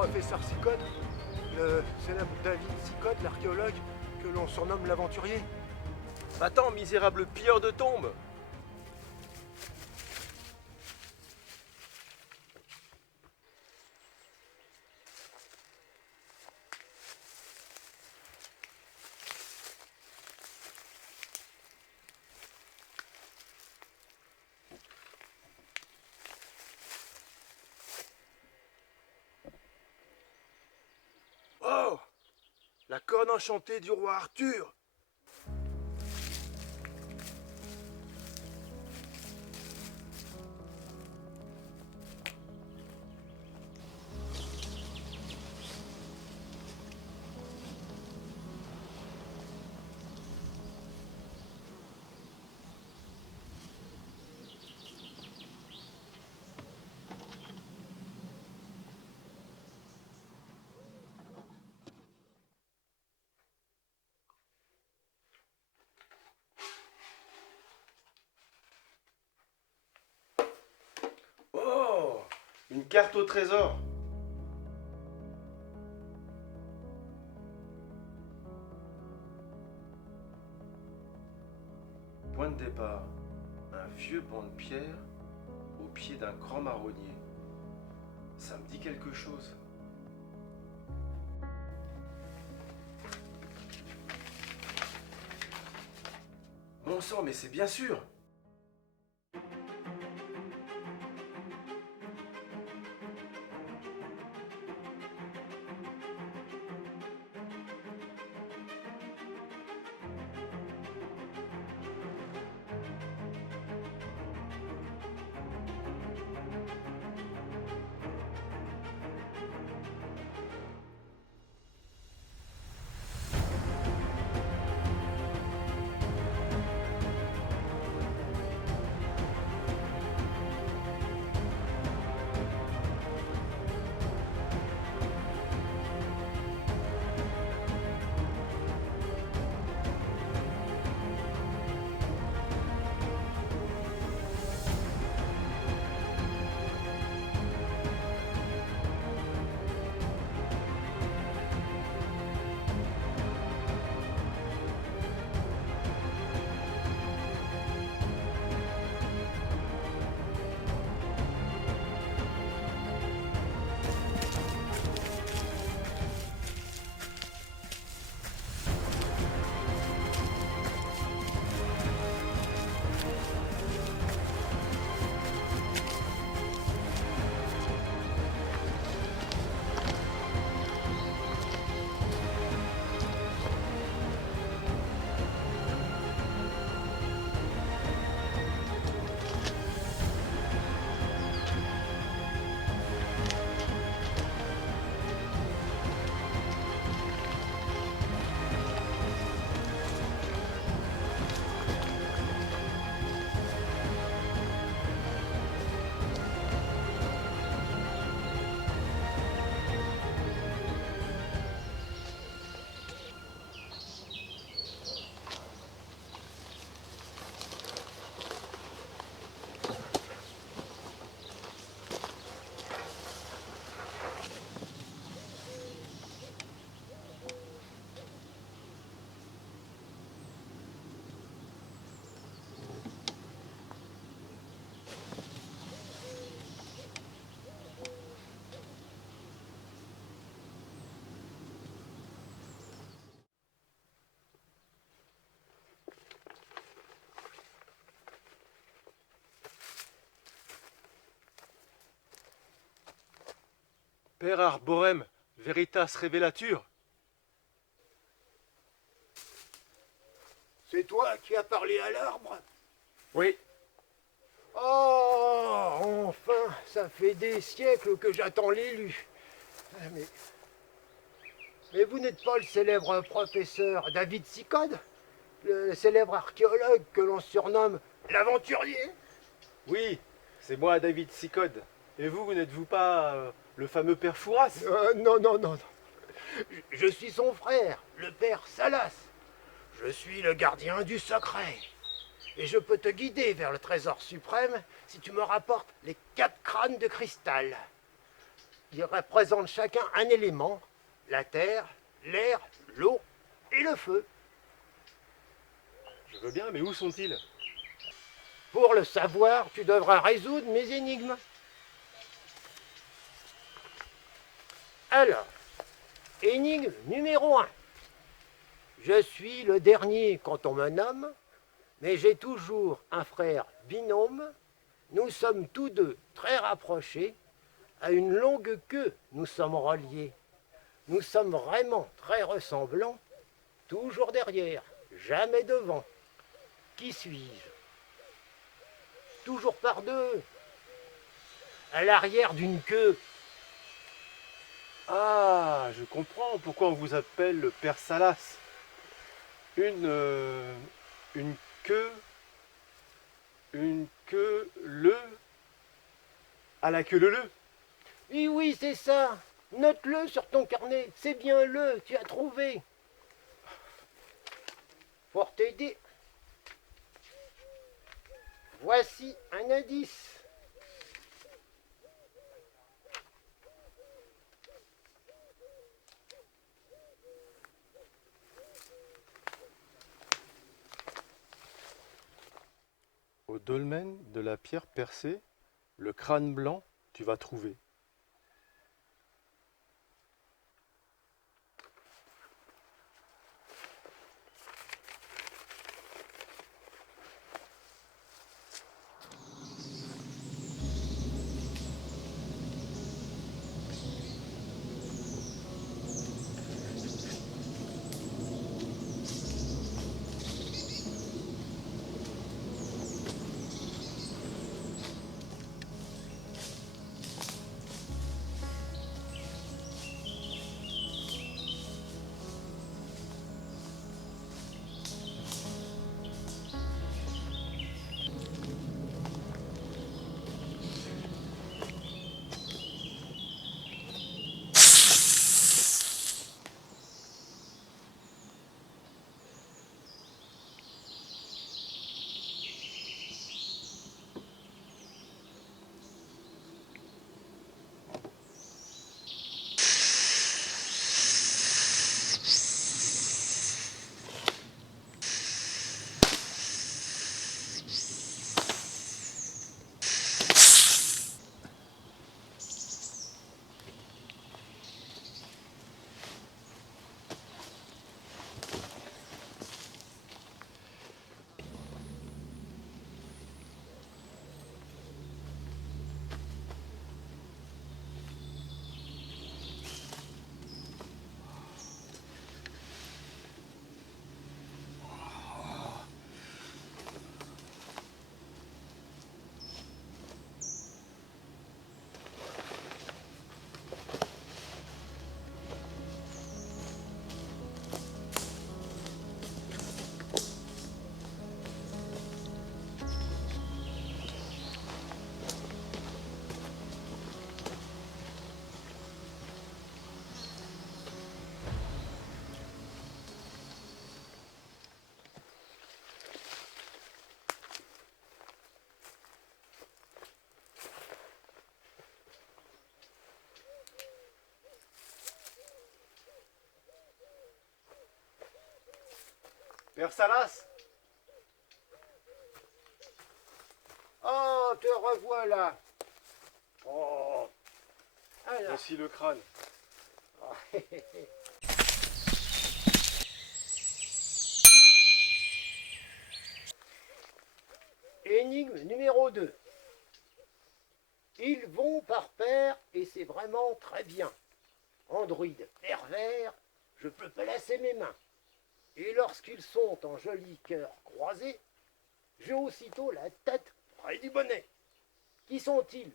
professeur Sicode, le célèbre David Sicode, l'archéologue que l'on surnomme l'aventurier. Va-t'en, misérable pilleur de tombes! Oh! La corne enchantée du roi Arthur! Oh! Une carte au trésor! Point de départ, un vieux banc de pierre au pied d'un grand marronnier. Ça me dit quelque chose. Bon sang, mais c'est bien sûr! Per arborem veritas revelatur. C'est toi qui as parlé à l'arbre? Oui, Oh, enfin, ça fait des siècles que j'attends l'élu. Ah, mais vous n'êtes pas le célèbre professeur David Sicode, le célèbre archéologue que l'on surnomme l'aventurier? oui, c'est moi David Sicode. Et vous n'êtes-vous pas le fameux père Fouras? Non, non, non, non. Je suis son frère, le père Salas. Je suis le gardien du secret. Et je peux te guider vers le trésor suprême si tu me rapportes les 4 crânes de cristal. qui représentent chacun un élément, la terre, l'air, l'eau et le feu. Je veux bien, mais où sont-ils? Pour le savoir, tu devras résoudre mes énigmes. Alors, énigme numéro 1. Je suis le dernier quand on me nomme, mais j'ai toujours un frère binôme. Nous sommes tous deux très rapprochés. À une longue queue, nous sommes reliés. Nous sommes vraiment très ressemblants. Toujours derrière, jamais devant. Qui suis-je? Toujours par deux. À l'arrière d'une queue. Ah, je comprends pourquoi on vous appelle le père Salas. Une queue, le, à la queue le. Oui, oui, c'est ça. Note-le sur ton carnet. C'est bien le, tu as trouvé. Pour t'aider, voici un indice. Au dolmen de la pierre percée, le crâne blanc, tu vas trouver. Père Salas? Oh, te revoilà. Oh. Alors. Voici le crâne. Énigme numéro 2. Ils vont par paire et c'est vraiment très bien. Androïde pervers, je peux placer mes mains. Et lorsqu'ils sont en joli cœur croisés, j'ai aussitôt la tête près du bonnet. Qui sont-ils?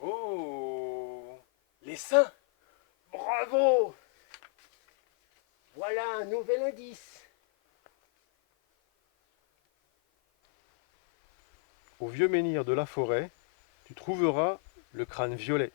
Oh, les saints! Bravo! Voilà un nouvel indice. Au vieux menhir de la forêt, tu trouveras le crâne violet.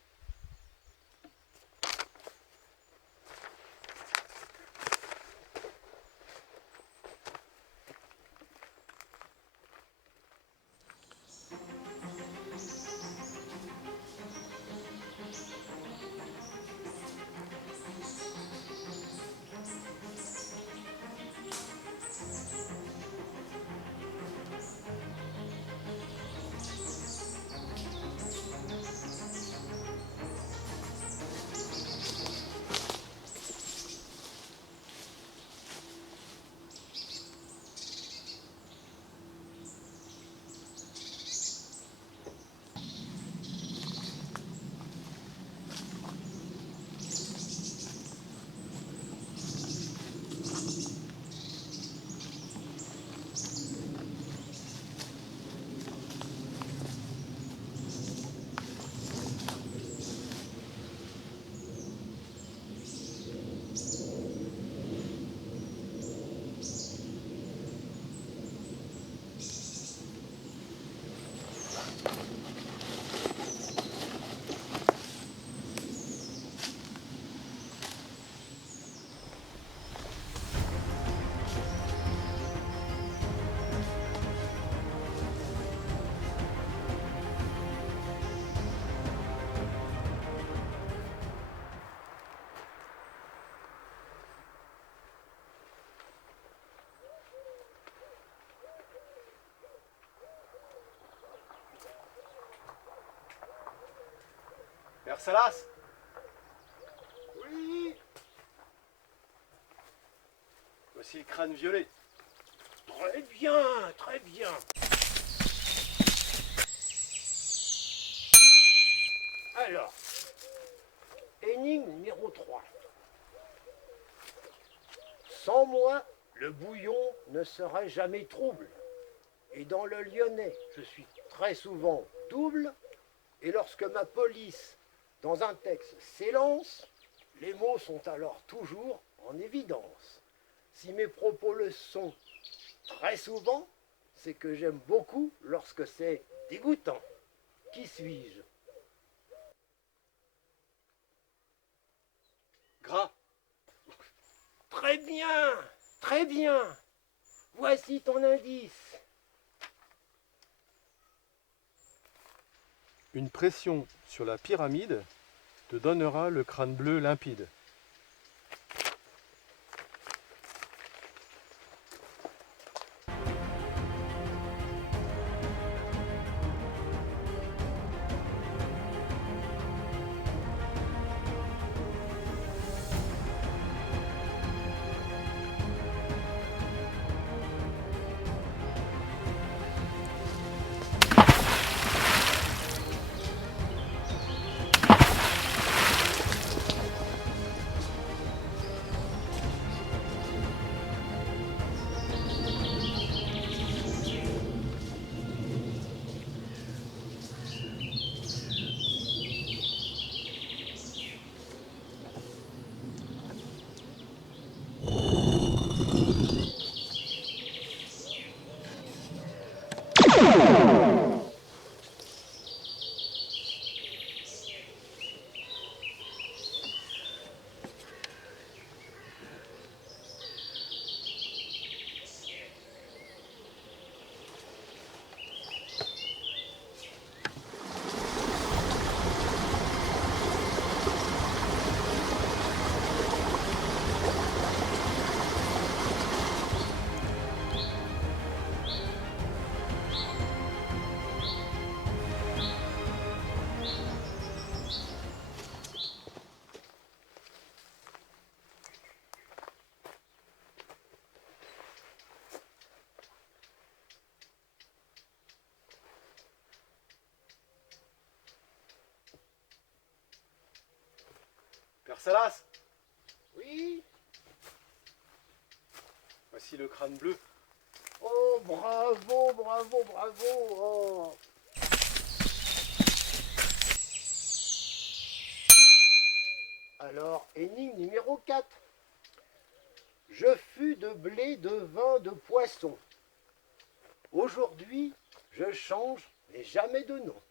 Salas? Oui, Voici le crâne violet. très bien, très bien. Alors, énigme numéro 3. Sans moi, le bouillon ne serait jamais trouble. Et dans le Lyonnais, je suis très souvent double. Et lorsque ma police, dans un texte, s'élance, les mots sont alors toujours en évidence. Si mes propos le sont très souvent, c'est que j'aime beaucoup lorsque c'est dégoûtant. Qui suis-je? Gras. Très bien, très bien. Voici ton indice. Une pression sur la pyramide te donnera le crâne bleu limpide. Père Salas, Oui. voici le crâne bleu. Oh, bravo, bravo, bravo. Oh. Alors, énigme numéro 4. Je fus de blé, de vin, de poisson. Aujourd'hui, je change, mais jamais de nom.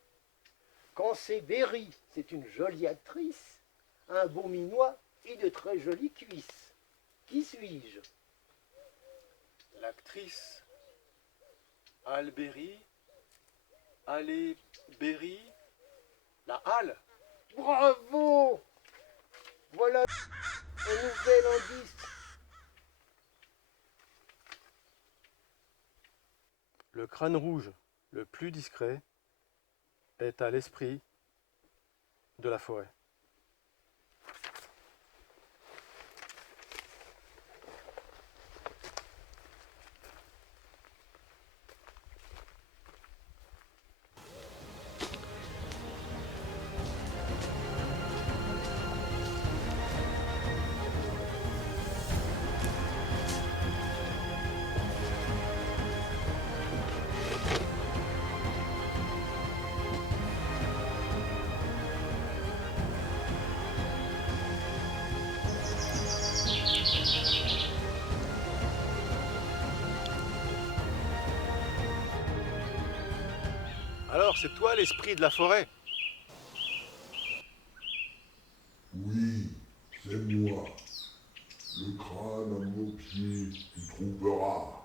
Quand c'est Berry, c'est une jolie actrice, un beau minois et de très jolies cuisses. Qui suis-je? L'actrice Alberi, Berry, la Halle. Bravo! Voilà un nouvel indice. Le crâne rouge le plus discret est à l'esprit de la forêt. Alors, c'est toi l'esprit de la forêt? Oui, c'est moi. Le crâne à mon pied qui trompera.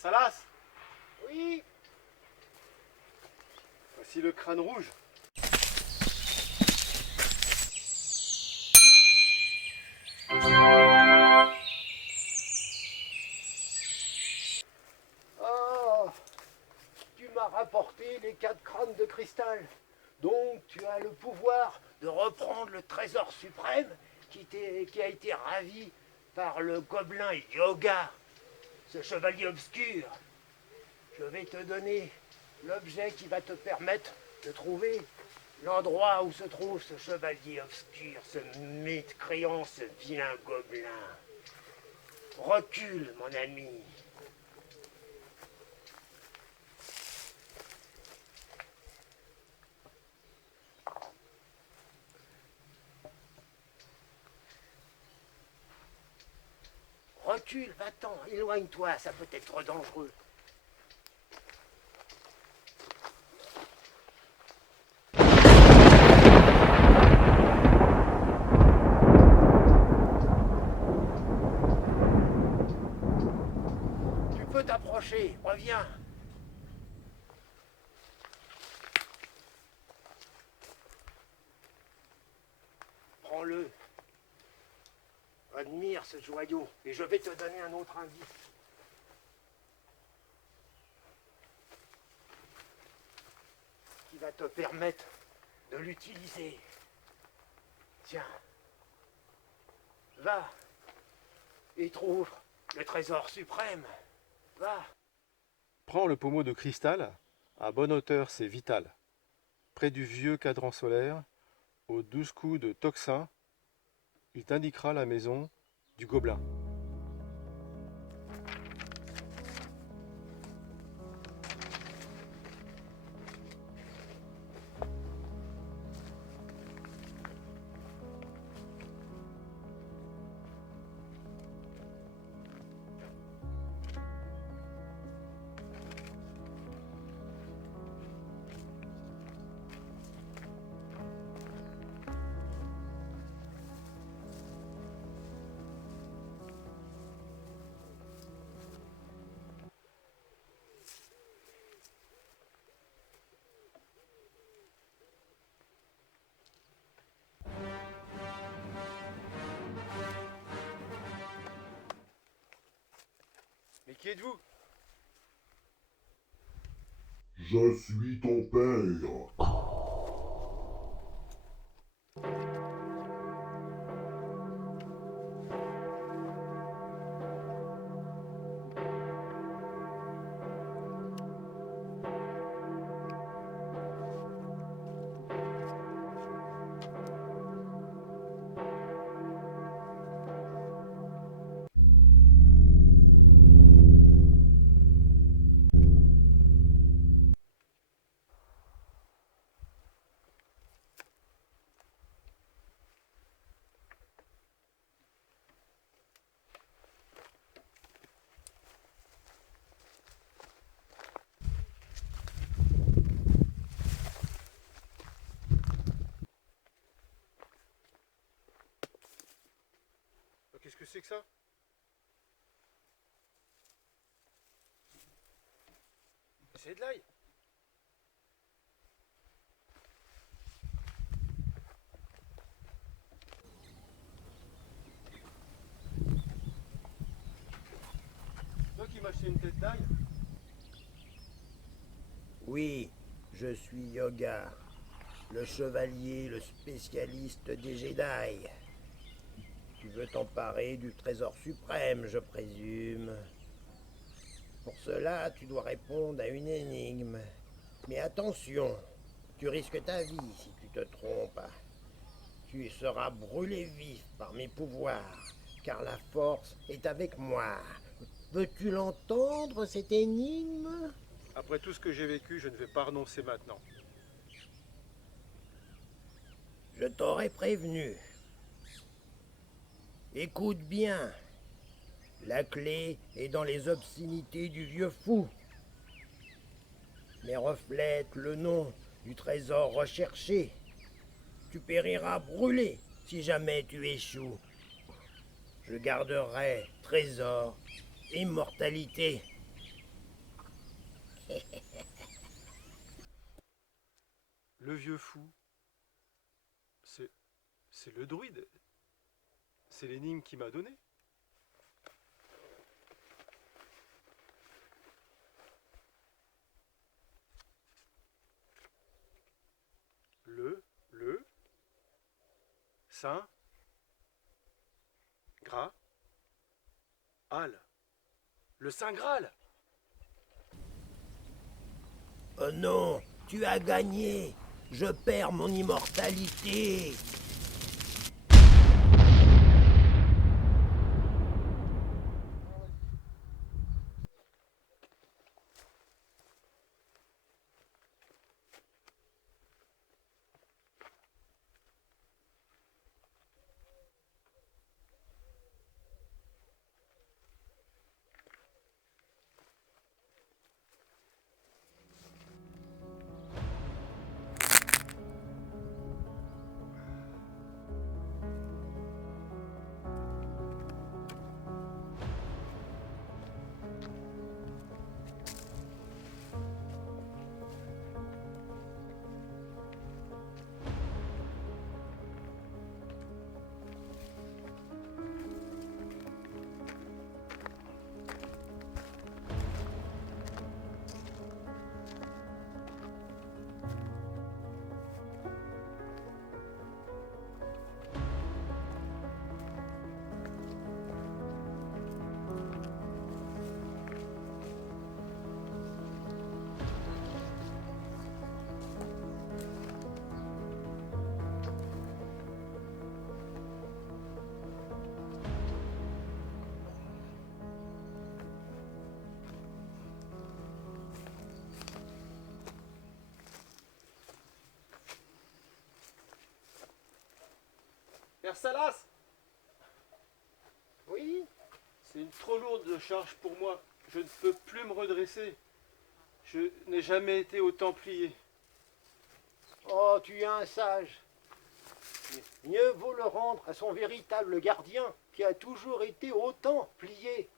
Salas, Oui, voici le crâne rouge. ah, tu m'as rapporté les 4 crânes de cristal. Donc tu as le pouvoir de reprendre le trésor suprême qui a été ravi par le gobelin Yoga, ce chevalier obscur. Je vais te donner l'objet qui va te permettre de trouver l'endroit où se trouve ce chevalier obscur, ce mécréant, ce vilain gobelin. Recule, mon ami. Recule, va-t'en, éloigne-toi, ça peut être dangereux. Tu peux t'approcher, reviens. Prends-le. Admire ce joyau, et je vais te donner un autre indice. Qui va te permettre de l'utiliser. Tiens. Va. Et trouve le trésor suprême. Va. Prends le pommeau de cristal, à bonne hauteur c'est vital. Près du vieux cadran solaire, aux 12 coups de tocsin, il t'indiquera la maison du gobelin. Mais qui êtes-vous? Je suis ton père. Qu'est-ce que c'est que ça? C'est de l'ail. Toi qui m'as acheté une tête d'ail? Oui, je suis Yoga, le chevalier, le spécialiste des Jedi. Tu veux t'emparer du trésor suprême, je présume. Pour cela, tu dois répondre à une énigme. Mais attention, tu risques ta vie si tu te trompes. Tu seras brûlé vif par mes pouvoirs, car la force est avec moi. Veux-tu l'entendre, cette énigme? Après tout ce que j'ai vécu, je ne vais pas renoncer maintenant. Je t'aurais prévenu. Écoute bien. La clé est dans les obscénités du vieux fou, mais reflète le nom du trésor recherché. Tu périras brûlé si jamais tu échoues. Je garderai trésor, immortalité. Le vieux fou, c'est le druide. C'est l'énigme qu'il m'a donnée. Le Saint Graal. Le Saint Graal. Oh non, tu as gagné. Je perds mon immortalité. Père Salas, Oui? c'est une trop lourde charge pour moi. Je ne peux plus me redresser. Je n'ai jamais été autant plié. Oh, tu es un sage. Mais mieux vaut le rendre à son véritable gardien, qui a toujours été autant plié.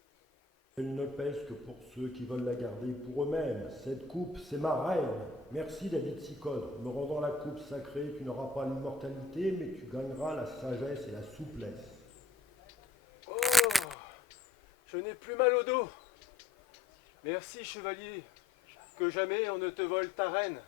Elle ne pèse que pour ceux qui veulent la garder pour eux-mêmes. Cette coupe, c'est ma reine. Merci David Sicode. Me rendant la coupe sacrée, tu n'auras pas l'immortalité, mais tu gagneras la sagesse et la souplesse. Oh, je n'ai plus mal au dos. Merci, chevalier. Que jamais on ne te vole ta reine.